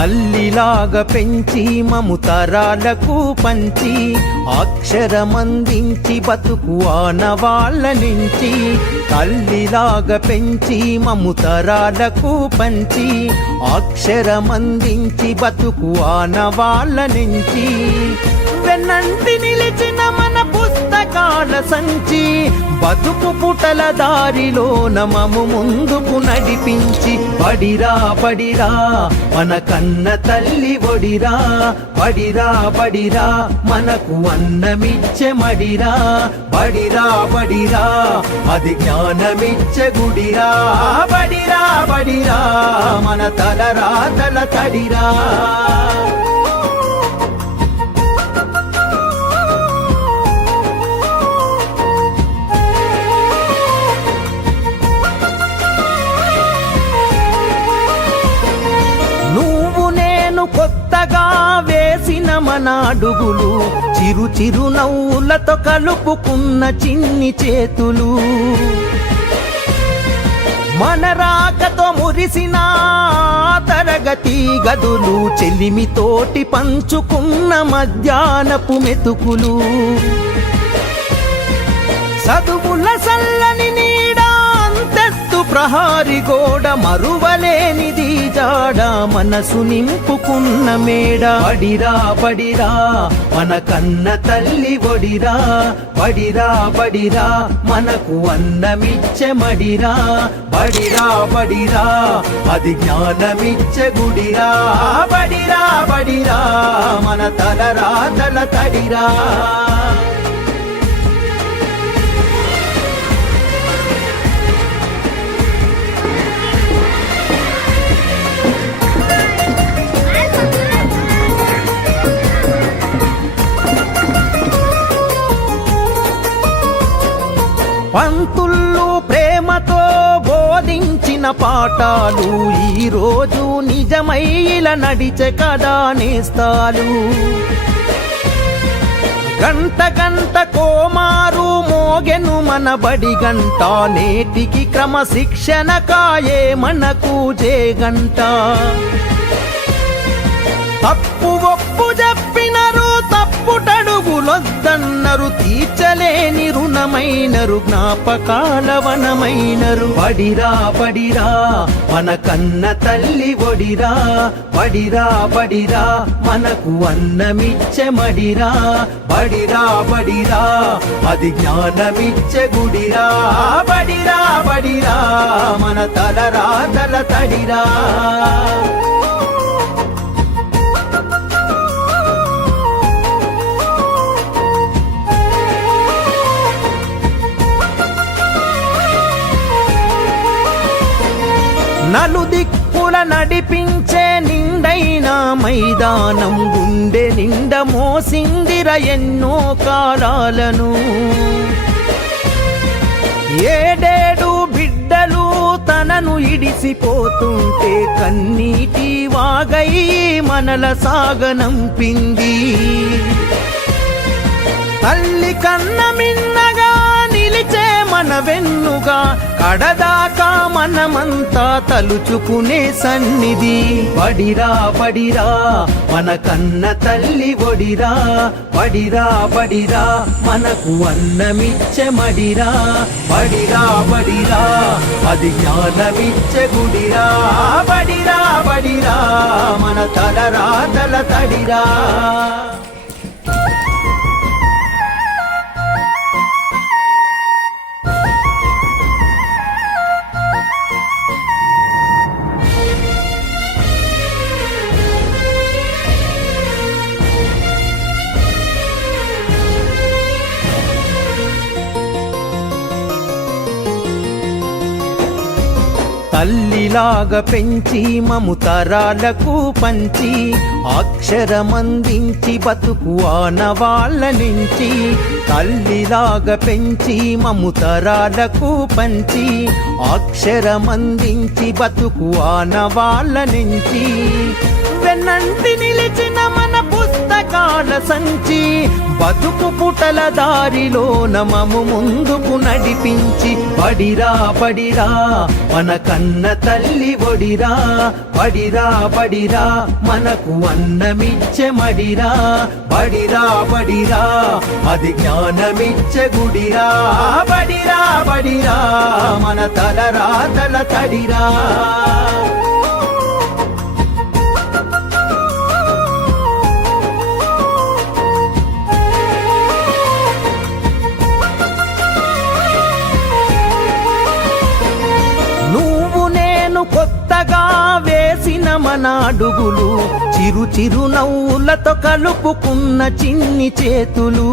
తల్లిలాగా పెంచి మము తరాలకు పంచి అక్షరమందించి బతుకు ఆనవాళ్ళ నుంచి. తల్లిలాగా పెంచి మము తరాలకు పంచి అక్షరమందించి బతుకు ఆనవాళ్ళ నుంచి. వెన్నంటి నిలిచిన మన పుస్తకాల సంచి బతుకు పుటల దారిలో నమము ముందుకు నడిపించి. బడిరా బడిరా మన కన్న తల్లి ఒడిరా, బడిరా బడిరా మనకు అన్నమిచ్చే మడిరా. బడిరా బడిరా అది జ్ఞానమిచ్చే గుడిరా. బడిరా బడిరా మన తలరాతల తడిరా. కొత్తగా వేసిన మన అడుగులు చిరు చిరు నవ్వులతో కలుపుకున్న చిన్ని చేతులు. మన రాకతో మురిసిన తరగతి గదులు చెలిమితోటి పంచుకున్న మధ్యాహ్నపు మెతుకులు. చదువుల సల్లని నీడా అంతెత్తు ప్రహారి గోడ మరువలేనిది జాడ మనసు నింపుకున్న మేడ. బడిరా బడిరా మన కన్న తల్లి ఒడిరా, బడిరా బడిరా మనకు అన్నమిచ్చే మడిరా. బడిరా బడిరా అది జ్ఞానమిచ్చే గుడిరా. బడిరా బడిరా మన తలరాతల తడిరా. పంతుళ్ళు ప్రేమతో బోధించిన పాఠాలు ఈరోజు నిజమై ఇలా నడిచే కదా నేస్తాలు. గంట గంట కోమారు మోగెను మన బడి గంట, నేటికి క్రమశిక్షణ కాయే మనకు జేగంట. తప్పు ఒప్పు చెప్పినరు తప్పుటడుగులొద్దన్నరు, తీర్చలేని రుణమైనరు జ్ఞాపకాల వనమైనరు. బడిరా బడిరా మన కన్న తల్లి ఒడిరా, బడిరా బడిరా మనకు అన్నమిచ్చే మడిరా. బడిరా బడిరా అది జ్ఞానమిచ్చే గుడిరా. బడిరా బడిరా మన తలరాతల తడిరా. నలుదిక్కుల నడిపించే నిండైన మైదానం, గుండె నిండ మోసిందిర ఎన్నో కాలాలను. ఏడేడు బిడ్డలు తనను ఇడిసిపోతుంటే కన్నీటి వాగై మనల సాగనంపింది. తల్లి కన్న మిన్నగా నిలిచే మన వెన్నుగా, కడదాకా మనమంతా తలుచుకునే సన్నిధి. బడిరా బడిరా మన కన్న తల్లి ఒడిరా, బడిరా బడిరా మనకు అన్నమిచ్చే మడిరా. బడిరా బడిరా అది జ్ఞానమిచ్చే గుడిరా. బడిరా బడిరా మన తలరాతల తడిరా. తల్లిలాగా పెంచి మము తరాలకు పంచి అక్షరమందించి బతుకు ఆనవాళ్ళ నుంచి. తల్లిలాగా పెంచి మము తరాలకు పంచి అక్షరమందించి బతుకు ఆనవాళ్ళ నుంచి. వెన్నంటి నిలిచిన మన పుస్తక పథకాల సంచి బతుకు పుటల దారిలో నమము ముందుకు నడిపించి బడిరా బడిరా మన కన్న తల్లి ఒడిరా బడిరా బడిరా మనకు అన్నమిచ్చే మడిరా బడిరా బడిరా అది జ్ఞానమిచ్చే గుడిరా బడిరా బడిరా మన తలరాతల తడిరా నువ్వు నేను కొత్తగా వేసిన మన అడుగులు చిరు చిరు నవ్వులతో కలుపుకున్న చిన్ని చేతులు